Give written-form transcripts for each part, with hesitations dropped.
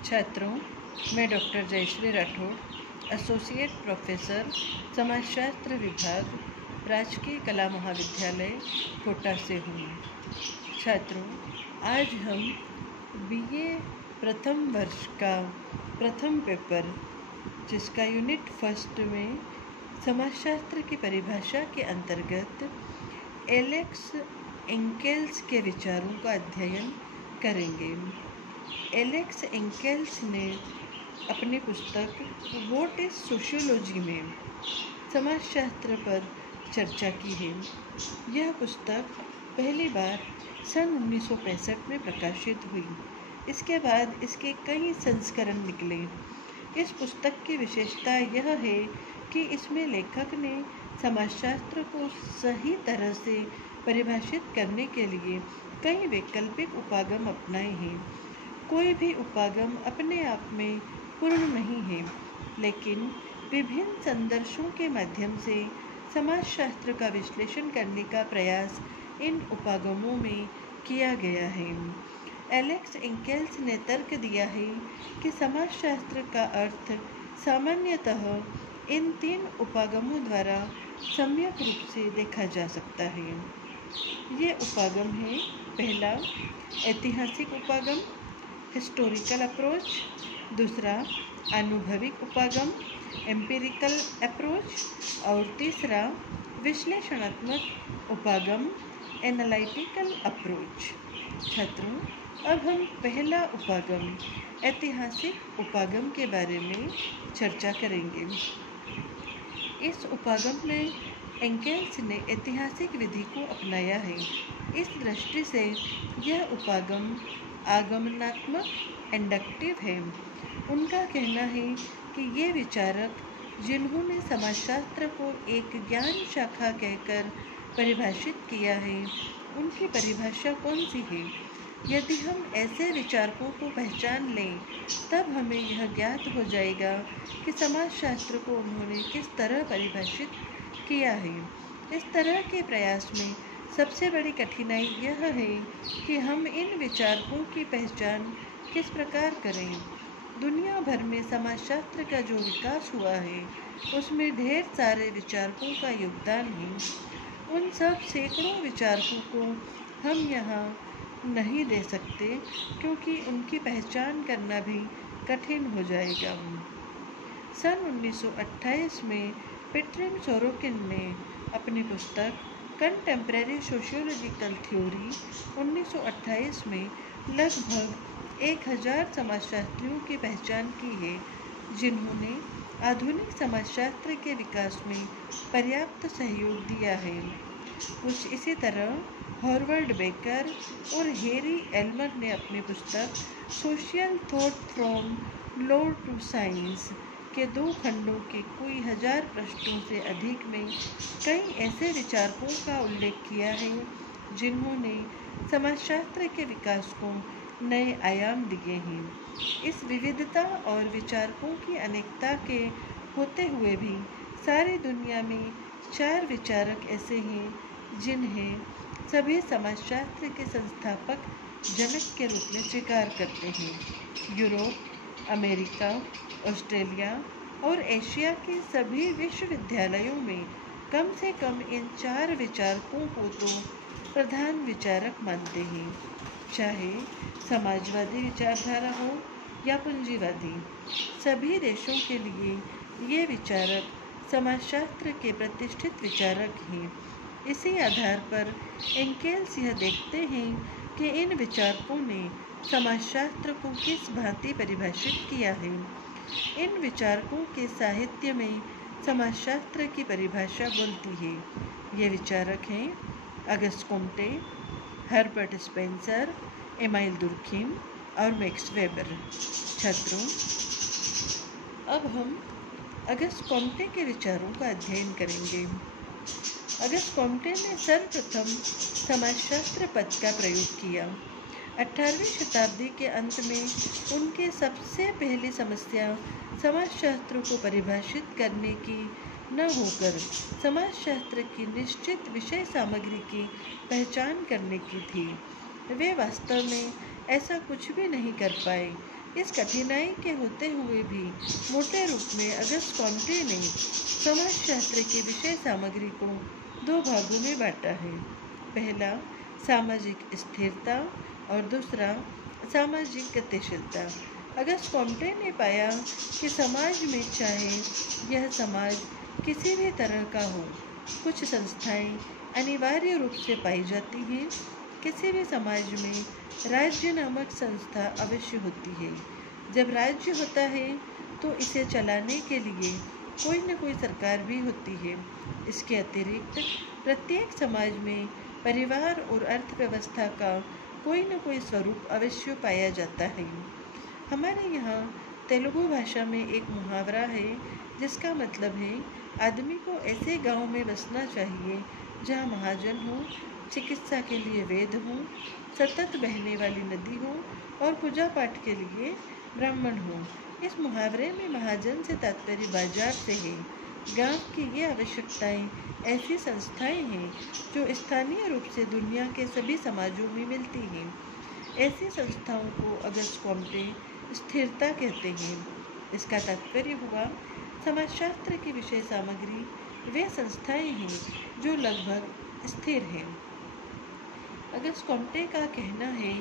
छात्रों, मैं doctor Jayashree Rathore, associate professor समाजशास्त्र विभाग, राजकीय कला महाविद्यालय, कोटा से हूँ। छात्रों, आज हम बीए प्रथम वर्ष का प्रथम पेपर, जिसका यूनिट फर्स्ट में समाजशास्त्र की परिभाषा के अंतर्गत एलेक्स एंकेल्स के विचारों का अध्ययन करेंगे। एलेक्स एंकेल्स ने अपनी पुस्तक व्हाट इज सोशियोलॉजी में समाजशास्त्र पर चर्चा की है। यह पुस्तक पहली बार सन 1965 में प्रकाशित हुई। इसके बाद इसके कई संस्करण निकले। इस पुस्तक की विशेषता यह है कि इसमें लेखक ने समाजशास्त्र को सही तरह से परिभाषित करने के लिए कई वैकल्पिक उपागम अपनाए हैं। कोई भी उपागम अपने आप में पूर्ण नहीं है, लेकिन विभिन्न संदर्शों के माध्यम से समाजशास्त्र का विश्लेषण करने का प्रयास इन उपागमों में किया गया है। एलेक्स एंकेल्स ने तर्क दिया है कि समाजशास्त्र का अर्थ सामान्यतः इन 3 उपागमों द्वारा सम्यक रूप से देखा जा सकता है। ये उपागम है: पहला, ऐतिहासिक उपागम, हिस्टोरिकल अप्रोच; दूसरा, अनुभविक उपागम, एम्पिरिकल अप्रोच; और तीसरा, विश्लेषणात्मक उपागम, एनालिटिकल अप्रोच। छात्रों, अब हम पहला उपागम, ऐतिहासिक उपागम के बारे में चर्चा करेंगे। इस उपागम में एंकेल्स ने ऐतिहासिक विधि को अपनाया है। इस दृष्टि से यह उपागम आगमनात्मक इंडक्टिव है। उनका कहना है कि ये विचारक, जिन्होंने समाजशास्त्र को एक ज्ञान शाखा कहकर परिभाषित किया है, उनकी परिभाषा कौन सी है। यदि हम ऐसे विचारकों को पहचान लें, तब हमें यह ज्ञात हो जाएगा कि समाजशास्त्र को उन्होंने किस तरह परिभाषित किया है। इस तरह के प्रयास में सबसे बड़ी कठिनाई यह है कि हम इन विचारकों की पहचान किस प्रकार करें। दुनिया भर में समाजशास्त्र का जो विकास हुआ है, उसमें ढेर सारे विचारकों का योगदान है। उन सब सैकड़ों विचारकों को हम यहाँ नहीं दे सकते, क्योंकि उनकी पहचान करना भी कठिन हो जाएगा। सन 1928 में पेट्रिन सोरोकिन ने अपनी पुस्तक कंटेम्प्रेरी सोशियोलॉजिकल थ्योरी 1928 में लगभग 1000 समाजशास्त्रियों की पहचान की है, जिन्होंने आधुनिक समाजशास्त्र के विकास में पर्याप्त सहयोग दिया है। कुछ इसी तरह हॉवर्ड बेकर और हैरी एल्मर ने अपनी पुस्तक social thought from lore to science के 2 खंडों के कोई 1000 पृष्ठों से अधिक में कई ऐसे विचारकों का उल्लेख किया है, जिन्होंने समाजशास्त्र के विकास को नए आयाम दिए हैं। इस विविधता और विचारकों की अनेकता के होते हुए भी सारी दुनिया में 4 विचारक ऐसे हैं, जिन्हें सभी समाजशास्त्र के संस्थापक जनक के रूप में स्वीकार करते हैं। यूरोप, अमेरिका, ऑस्ट्रेलिया और एशिया के सभी विश्वविद्यालयों में कम से कम इन 4 विचारकों को तो प्रधान विचारक मानते हैं, चाहे समाजवादी विचारधारा हो या पूंजीवादी। सभी देशों के लिए ये विचारक समाजशास्त्र के प्रतिष्ठित विचारक हैं। इसी आधार पर एंकेल्स यह देखते हैं कि इन विचारकों ने समाजशास्त्र को किस भांति परिभाषित किया है। इन विचारकों के साहित्य में समाजशास्त्र की परिभाषा बोलती है। ये विचारक हैं August Comte, Herbert Spencer, amyl Durkheim और मैक्स वेबर। छात्रों, अब हम अगस्ट कॉम्टे के विचारों का अध्ययन करेंगे। अगस्ट कॉम्टे ने सर्वप्रथम समाजशास्त्र पद का प्रयोग किया। 18वीं शताब्दी के अंत में उनकी सबसे पहली समस्या समाजशास्त्र को परिभाषित करने की न होकर समाजशास्त्र की निश्चित विषय सामग्री की पहचान करने की थी। वे वास्तव में ऐसा कुछ भी नहीं कर पाए, इस कठिनाई के होते हुए भी मोटे रूप में अगस्त कॉम्टे ने समाजशास्त्र की विषय सामग्री को दो भागों में बांटा है। पहला सामाजिक स्थिरता और दूसरा सामाजिक गतिशीलता। अगस्त कॉम्टे ने पाया कि समाज में, चाहे यह समाज किसी भी तरह का हो, कुछ संस्थाएं अनिवार्य रूप से पाई जाती हैं। किसी भी समाज में राज्य नामक संस्था अवश्य होती है। जब राज्य होता है तो इसे चलाने के लिए कोई न कोई सरकार भी होती है। इसके अतिरिक्त प्रत्येक समाज में परिवार और अर्थव्यवस्था का कोई न कोई स्वरूप अवश्य पाया जाता है। हमारे यहाँ तेलुगु भाषा में एक मुहावरा है जिसका मतलब है, आदमी को ऐसे गांव में बसना चाहिए जहाँ महाजन हो, चिकित्सा के लिए वेद हो, सतत बहने वाली नदी हो और पूजा पाठ के लिए ब्राह्मण हो। इस मुहावरे में महाजन से तात्पर्य बाजार से है। गांव की ये आवश्यकताएं ऐसी संस्थाएं हैं जो स्थानीय रूप से दुनिया के सभी समाजों में मिलती हैं। ऐसी संस्थाओं को अगस्त कॉम्टे स्थिरता कहते हैं। इसका तात्पर्य हुआ, समाजशास्त्र की विषय सामग्री वे संस्थाएं हैं जो लगभग स्थिर हैं। अगस्त कॉम्टे का कहना है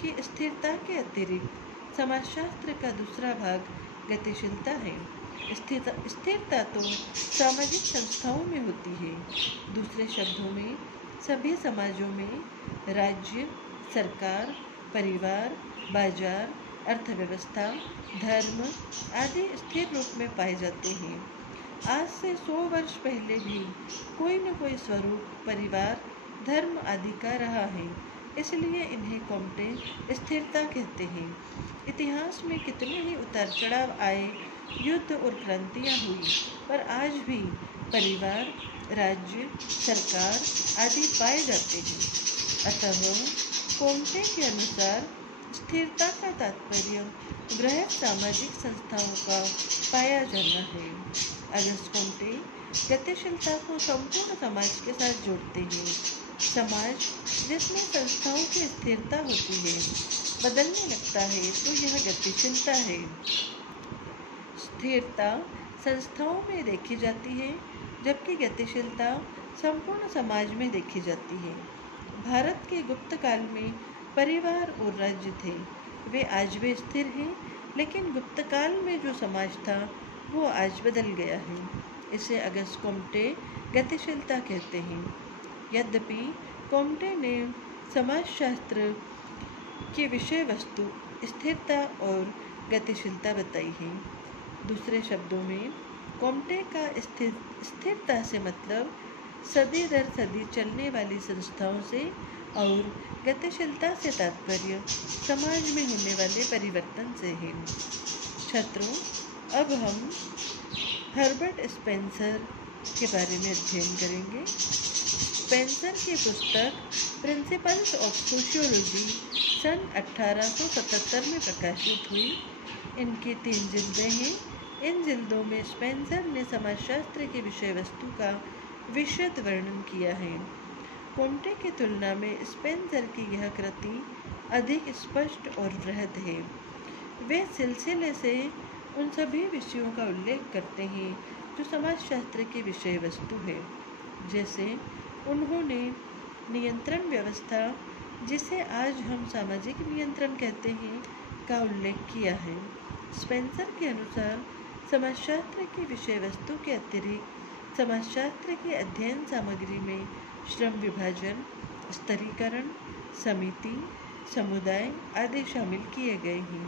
कि स्थिरता के अतिरिक्त समाजशास्त्र का दूसरा भाग गतिशीलता है। स्थिरता तो सामाजिक संस्थाओं में होती है। दूसरे शब्दों में, सभी समाजों में राज्य, सरकार, परिवार, बाजार, अर्थव्यवस्था, धर्म आदि स्थिर रूप में पाए जाते हैं। आज से 100 वर्ष पहले भी कोई न कोई स्वरूप परिवार, धर्म आदि का रहा है, इसलिए इन्हें कॉम्टे स्थिरता कहते हैं। इतिहास में कितने ही उतार चढ़ाव आए, युद्ध और क्रांतियाँ हुई, पर आज भी परिवार, राज्य, सरकार आदि पाए जाते हैं। अतः कॉम्टे के अनुसार स्थिरता का तात्पर्य बृहद सामाजिक संस्थाओं का पाया जाना है। अगस्त कॉम्टे गतिशीलता को संपूर्ण समाज के साथ जोड़ते हैं। समाज जिसमें संस्थाओं की स्थिरता होती है, बदलने लगता है तो यह गतिशीलता है। स्थिरता संस्थाओं में देखी जाती है, जबकि गतिशीलता संपूर्ण समाज में देखी जाती है। भारत के गुप्त काल में परिवार और राज्य थे, वे आज भी स्थिर हैं, लेकिन गुप्त काल में जो समाज था वो आज बदल गया है। इसे अगस्त कॉम्टे गतिशीलता कहते हैं। यद्यपि कॉम्टे ने समाजशास्त्र की विषय वस्तु स्थिरता और गतिशीलता बताई है। दूसरे शब्दों में, कॉम्टे का स्थिरता से मतलब सदी दर सदी चलने वाली संस्थाओं से और गतिशीलता से तात्पर्य समाज में होने वाले परिवर्तन से है। छात्रों, अब हम हर्बर्ट स्पेंसर के बारे में अध्ययन करेंगे। स्पेंसर की पुस्तक प्रिंसिपल्स ऑफ सोशियोलॉजी सन 1877 में प्रकाशित हुई। इनकी 3 जिल्दें हैं। इन जिल्दों में स्पेंसर ने समाजशास्त्र की विषय वस्तु का विशद वर्णन किया है। कॉम्टे की तुलना में स्पेंसर की यह कृति अधिक स्पष्ट और बृहद है। वे सिलसिले से उन सभी विषयों का उल्लेख करते हैं जो समाजशास्त्र की विषय वस्तु है। जैसे उन्होंने नियंत्रण व्यवस्था, जिसे आज हम सामाजिक नियंत्रण कहते हैं, का उल्लेख किया है। स्पेंसर के अनुसार समाजशास्त्र की विषय वस्तु के अतिरिक्त समाजशास्त्र की अध्ययन सामग्री में श्रम विभाजन, स्तरीकरण, समिति, समुदाय आदि शामिल किए गए हैं।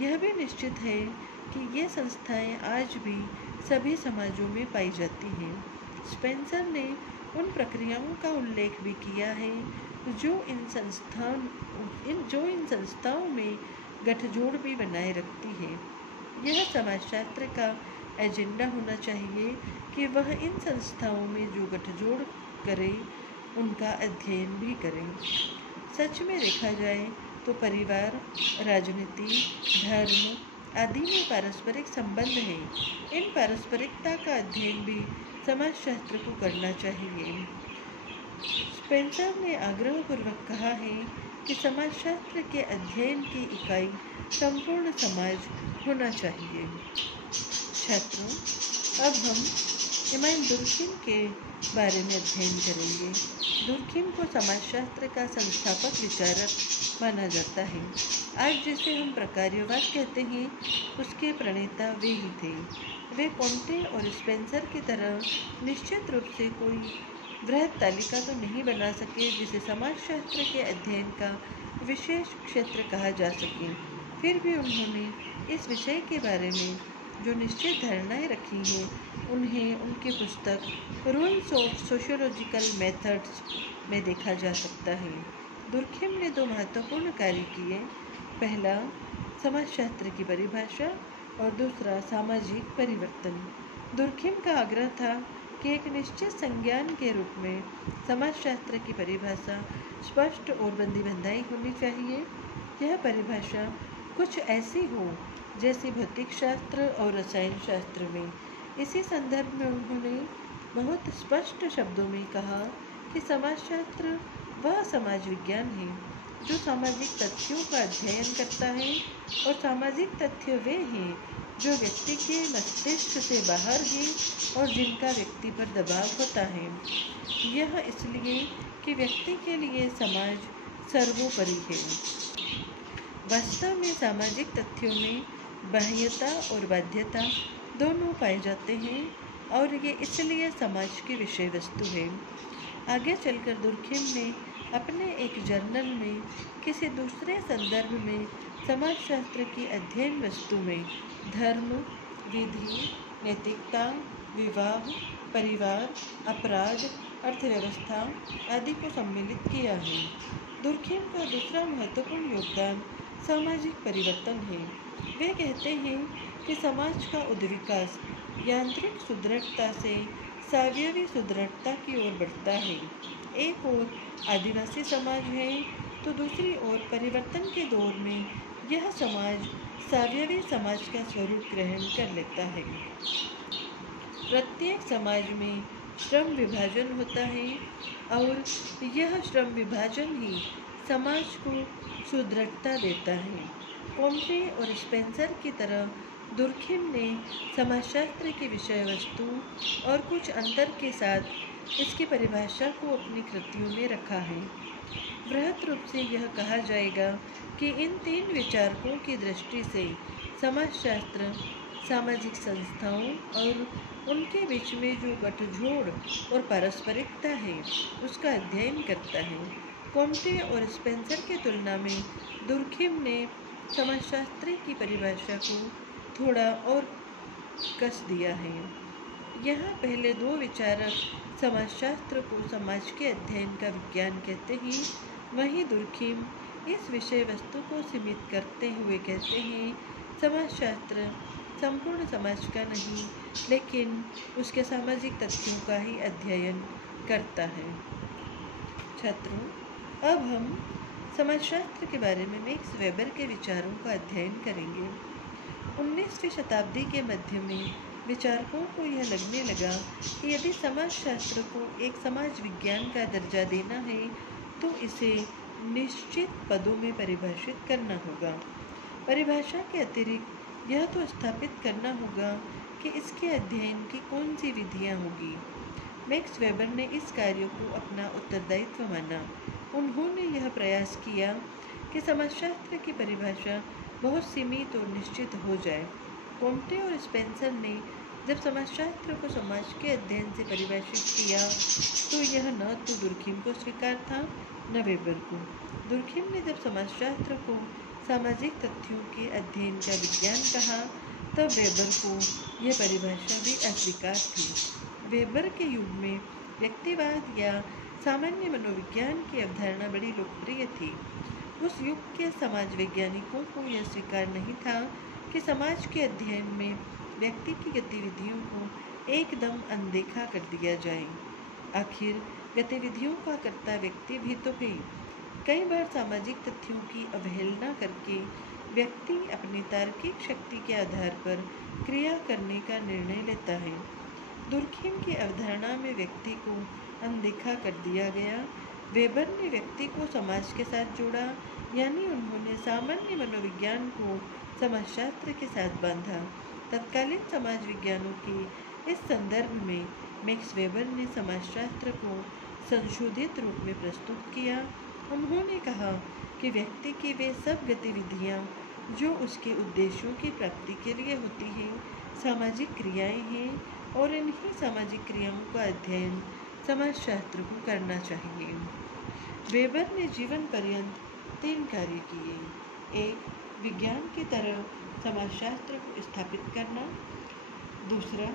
यह भी निश्चित है कि ये संस्थाएं आज भी सभी समाजों में पाई जाती हैं। स्पेंसर ने उन प्रक्रियाओं का उल्लेख भी किया है जो इन संस्थाओं में गठजोड़ भी बनाए रखती है। यह समाजशास्त्र का एजेंडा होना चाहिए कि वह इन संस्थाओं में जो गठजोड़ करे उनका अध्ययन भी करें। सच में देखा जाए तो परिवार, राजनीति, धर्म आदि में पारस्परिक संबंध है। इन पारस्परिकता का अध्ययन भी समाजशास्त्र को करना चाहिए। स्पेंसर ने आग्रहपूर्वक कहा है कि समाजशास्त्र के अध्ययन की इकाई संपूर्ण समाज होना चाहिए। छात्रों, अब हम इमाम दुर्खिम के बारे में अध्ययन करेंगे। दुर्खिम को समाजशास्त्र का संस्थापक विचारक माना जाता है। आज जिसे हम प्रकार्यवाद कहते हैं, उसके प्रणेता वे ही थे। वे कॉन्टे और स्पेंसर की तरह निश्चित रूप से कोई वृहद तालिका तो नहीं बना सके जिसे समाजशास्त्र के अध्ययन का विशेष क्षेत्र कहा जा सके। फिर भी उन्होंने इस विषय के बारे में जो निश्चित धारणाएं रखी हैं, उन्हें उनकी पुस्तक रूल्स ऑफ सोशियोलॉजिकल मेथड्स में देखा जा सकता है। दुर्खिम ने दो महत्वपूर्ण कार्य किए। पहला, समाजशास्त्र की परिभाषा और दूसरा, सामाजिक परिवर्तन। दुर्खिम का आग्रह था कि एक निश्चित संज्ञान के रूप में समाजशास्त्र की परिभाषा स्पष्ट और बंदी बंधाई होनी चाहिए। यह परिभाषा कुछ ऐसी हो जैसी भौतिक शास्त्र और रसायन शास्त्र में। इसी संदर्भ में उन्होंने बहुत स्पष्ट शब्दों में कहा कि समाजशास्त्र वह समाज विज्ञान है जो सामाजिक तथ्यों का अध्ययन करता है, और सामाजिक तथ्य वे हैं जो व्यक्ति के मस्तिष्क से बाहर हैं और जिनका व्यक्ति पर दबाव होता है। यह इसलिए कि व्यक्ति के लिए समाज सर्वोपरि है। वास्तव में सामाजिक तथ्यों में बाह्यता और बाध्यता दोनों पाए जाते हैं और ये इसलिए समाज की विषय वस्तु है। आगे चलकर दुर्खिम ने अपने एक जर्नल में किसी दूसरे संदर्भ में समाजशास्त्र की अध्ययन वस्तु में धर्म, विधि, नैतिकता, विवाह, परिवार, अपराध, अर्थव्यवस्था आदि को सम्मिलित किया है। दुर्खिम का दूसरा महत्वपूर्ण योगदान सामाजिक परिवर्तन है। वे कहते हैं कि समाज का उद्विकास यांत्रिक सुदृढ़ता से सावयवी सुदृढ़ता की ओर बढ़ता है। एक ओर आदिवासी समाज है तो दूसरी ओर परिवर्तन के दौर में यह समाज सावयवी समाज का स्वरूप ग्रहण कर लेता है। प्रत्येक समाज में श्रम विभाजन होता है और यह श्रम विभाजन ही समाज को सुदृढ़ता देता है। कॉन्टे और स्पेंसर की तरह दुर्खिम ने समाजशास्त्र की विषय वस्तु और कुछ अंतर के साथ इसकी परिभाषा को अपनी कृतियों में रखा है। वृहद रूप से यह कहा जाएगा कि इन तीन विचारकों की दृष्टि से समाजशास्त्र सामाजिक संस्थाओं और उनके बीच में जो गठजोड़ और पारस्परिकता है उसका अध्ययन करता है। कॉन्टे और स्पेंसर की तुलना में दुर्खिम ने समाजशास्त्र की परिभाषा को थोड़ा और कस दिया है। यहाँ पहले दो विचारक समाजशास्त्र को समाज के अध्ययन का विज्ञान कहते हैं, वहीं दुर्खिम इस विषय वस्तु को सीमित करते हुए कहते हैं समाजशास्त्र संपूर्ण समाज का नहीं लेकिन उसके सामाजिक तथ्यों का ही अध्ययन करता है। छात्रों, अब हम समाजशास्त्र के बारे में मैक्स वेबर के विचारों का अध्ययन करेंगे। 19वीं शताब्दी के मध्य में विचारकों को यह लगने लगा कि यदि समाजशास्त्र को एक समाज विज्ञान का दर्जा देना है तो इसे निश्चित पदों में परिभाषित करना होगा। परिभाषा के अतिरिक्त यह तो स्थापित करना होगा कि इसके अध्ययन की कौन सी विधियाँ होगी। मैक्स वेबर ने इस कार्य को अपना उत्तरदायित्व माना। उन्होंने यह प्रयास किया कि समाजशास्त्र की परिभाषा बहुत सीमित और निश्चित हो जाए। कॉन्टे और स्पेंसर ने जब समाजशास्त्र को समाज के अध्ययन से परिभाषित किया तो यह न तो दुर्खिम को स्वीकार था न वेबर को। दुर्खिम ने जब समाजशास्त्र को सामाजिक तथ्यों के अध्ययन का विज्ञान कहा तब वेबर को यह परिभाषा भी अस्वीकार थी। वेबर के युग में व्यक्तिवाद या सामान्य मनोविज्ञान की अवधारणा बड़ी लोकप्रिय थी। उस युग के समाज वैज्ञानिकों को यह स्वीकार नहीं था कि समाज के अध्ययन में व्यक्ति की गतिविधियों को एकदम अनदेखा कर दिया जाए। आखिर गतिविधियों का कर्ता व्यक्ति भी तो है। कई बार सामाजिक तथ्यों की अवहेलना करके व्यक्ति अपनी तार्किक शक्ति के आधार पर क्रिया करने का निर्णय लेता है। दुर्खिम की अवधारणा में व्यक्ति को अनदेखा कर दिया गया। वेबर ने व्यक्ति को समाज के साथ जोड़ा, यानी उन्होंने सामान्य मनोविज्ञान को समाजशास्त्र के साथ बांधा। तत्कालीन समाज विज्ञानों के इस संदर्भ में मैक्स वेबर ने समाजशास्त्र को संशोधित रूप में प्रस्तुत किया। उन्होंने कहा कि व्यक्ति की वे सब गतिविधियाँ जो उसके उद्देश्यों की प्राप्ति के लिए होती हैं सामाजिक क्रियाएं हैं, और इन्हीं सामाजिक क्रियाओं का अध्ययन समाजशास्त्र को करना चाहिए। वेबर ने जीवन पर्यंत 3 कार्य किए। 1. विज्ञान की तरह समाजशास्त्र को स्थापित करना। 2.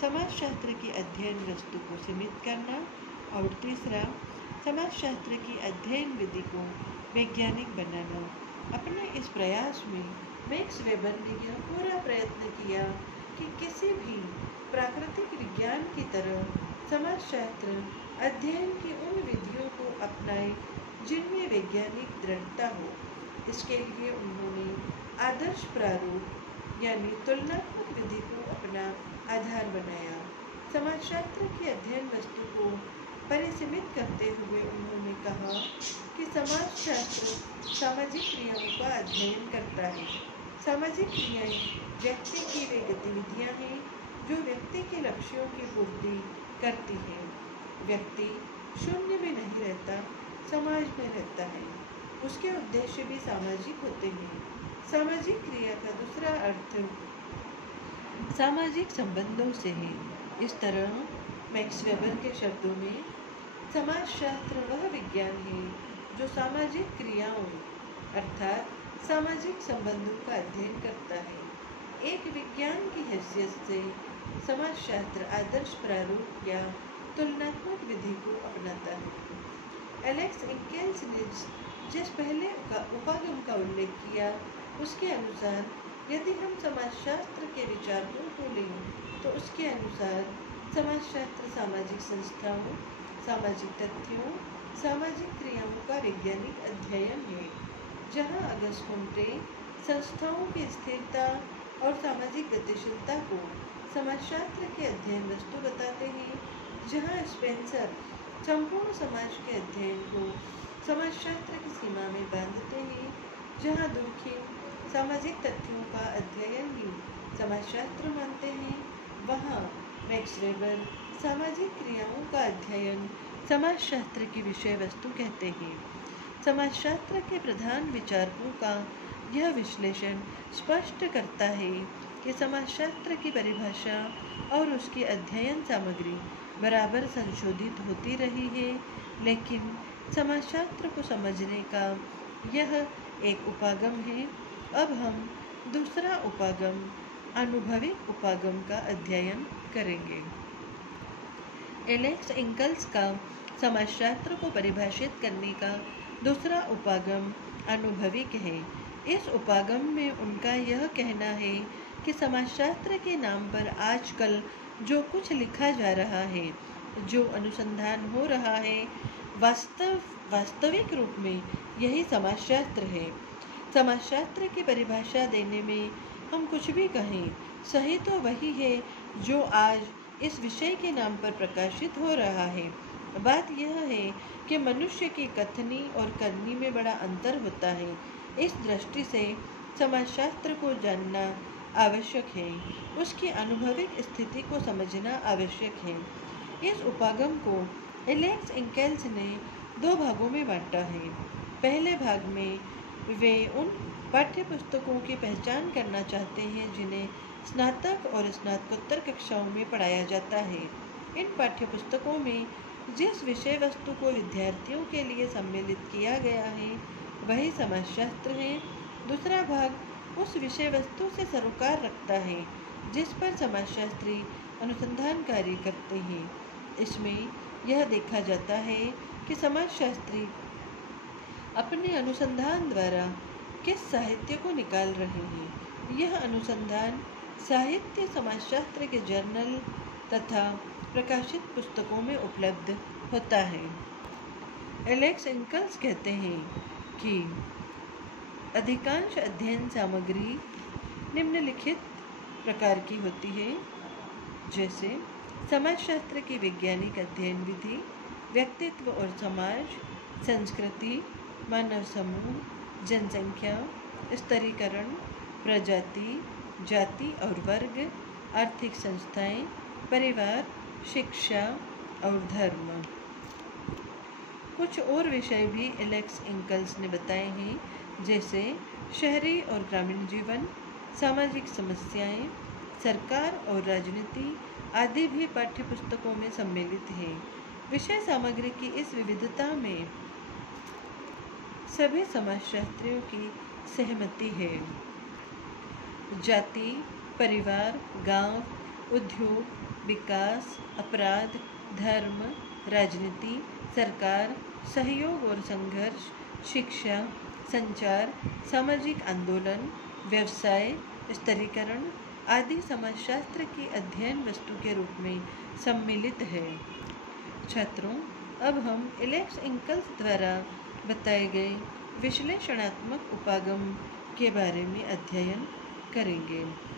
समाजशास्त्र की अध्ययन वस्तु को सीमित करना। और 3. समाजशास्त्र की अध्ययन विधि को वैज्ञानिक बनाना। अपने इस प्रयास में मैक्स वेबर ने यह पूरा प्रयत्न किया कि किसी भी प्राकृतिक विज्ञान की तरह समाजशास्त्र अध्ययन की उन विधियों को अपनाए जिनमें वैज्ञानिक दृढ़ता हो। इसके लिए उन्होंने आदर्श प्रारूप यानी तुलनात्मक विधि को अपना आधार बनाया। समाजशास्त्र की अध्ययन वस्तु को परिसीमित करते हुए उन्होंने कहा कि समाजशास्त्र सामाजिक क्रियाओं का अध्ययन करता है। सामाजिक क्रियाएं व्यक्ति की वे गतिविधियां हैं जो व्यक्ति के लक्ष्यों की पूर्ति करती हैं। व्यक्ति शून्य में नहीं रहता, समाज में रहता है। उसके उद्देश्य भी सामाजिक होते हैं। सामाजिक क्रिया का दूसरा अर्थ सामाजिक संबंधों से है। इस तरह मैक्स वेबर के शब्दों में समाजशास्त्र वह विज्ञान है जो सामाजिक क्रियाओं अर्थात सामाजिक संबंधों का अध्ययन करता है। एक विज्ञान की हैसियत से समाजशास्त्र आदर्श प्रारूप या तुलनात्मक विधि को अपनाता है। एलेक्स इंकेल्स ने जिस पहले उपागम का उल्लेख किया उसके अनुसार यदि हम समाजशास्त्र के विचारों को लें तो उसके अनुसार समाजशास्त्र सामाजिक संस्थाओं, सामाजिक तथ्यों, सामाजिक क्रियाओं का वैज्ञानिक अध्ययन है। जहाँ अगस्त कोम्टे संस्थाओं की स्थिरता और सामाजिक गतिशीलता को समाजशास्त्र के अध्ययन वस्तु बताते हैं, जहाँ स्पेंसर संपूर्ण समाज के अध्ययन को समाजशास्त्र की सीमा में बांधते हैं, जहाँ दुर्खिम सामाजिक तथ्यों का अध्ययन ही समाजशास्त्र मानते हैं, वहाँ मैक्स वेबर सामाजिक क्रियाओं का अध्ययन समाजशास्त्र की विषय वस्तु कहते हैं। समाजशास्त्र के प्रधान विचारकों का यह विश्लेषण स्पष्ट करता है कि समाजशास्त्र की परिभाषा और उसकी अध्ययन सामग्री बराबर संशोधित होती रही है, लेकिन समाजशास्त्र को समझने का यह एक उपागम है। अब हम दूसरा उपागम अनुभविक उपागम का अध्ययन करेंगे। एलेक्स इंकल्स का समाजशास्त्र को परिभाषित करने का दूसरा उपागम अनुभविक है। इस उपागम में उनका यह कहना है कि समाजशास्त्र के नाम पर आजकल जो कुछ लिखा जा रहा है, जो अनुसंधान हो रहा है, वास्तविक रूप में यही समाजशास्त्र है। समाजशास्त्र की परिभाषा देने में हम कुछ भी कहें, सही तो वही है जो आज इस विषय के नाम पर प्रकाशित हो रहा है। बात यह है कि मनुष्य की कथनी और करनी में बड़ा अंतर होता है। इस दृष्टि से समाजशास्त्र को जानना आवश्यक है, उसकी अनुभविक स्थिति को समझना आवश्यक है। इस उपागम को एलेक्स इंकेल्स ने 2 भागों में बांटा है। पहले भाग में वे उन पाठ्यपुस्तकों की पहचान करना चाहते हैं जिन्हें स्नातक और स्नातकोत्तर कक्षाओं में पढ़ाया जाता है। इन पाठ्यपुस्तकों में जिस विषय वस्तु को विद्यार्थियों के लिए सम्मिलित किया गया है वही समाजशास्त्र है। दूसरा भाग उस विषय वस्तु से सरोकार रखता है जिस पर समाजशास्त्री अनुसंधान कार्य करते हैं। इसमें यह देखा जाता है कि समाजशास्त्री अपने अनुसंधान द्वारा किस साहित्य को निकाल रहे हैं। यह अनुसंधान साहित्य समाजशास्त्र के जर्नल तथा प्रकाशित पुस्तकों में उपलब्ध होता है। एलेक्स इंकल्स कहते हैं कि अधिकांश अध्ययन सामग्री निम्नलिखित प्रकार की होती है, जैसे समाजशास्त्र की वैज्ञानिक अध्ययन विधि, व्यक्तित्व और समाज, संस्कृति, मानव समूह, जनसंख्या, स्तरीकरण, प्रजाति, जाति और वर्ग, आर्थिक संस्थाएं, परिवार, शिक्षा और धर्म। कुछ और विषय भी एलेक्स इंकल्स ने बताए हैं, जैसे शहरी और ग्रामीण जीवन, सामाजिक समस्याएं, सरकार और राजनीति आदि भी पाठ्य पुस्तकों में सम्मिलित हैं। विषय सामग्री की इस विविधता में सभी समाजशास्त्रियों की सहमति है। जाति, परिवार, गांव, उद्योग, विकास, अपराध, धर्म, राजनीति, सरकार, सहयोग और संघर्ष, शिक्षा, संचार, सामाजिक आंदोलन, व्यवसाय, स्तरीकरण आदि समाजशास्त्र की अध्ययन वस्तु के रूप में सम्मिलित है। छात्रों, अब हम एलेक्स इंकल्स द्वारा बताए गए विश्लेषणात्मक उपागम के बारे में अध्ययन करेंगे।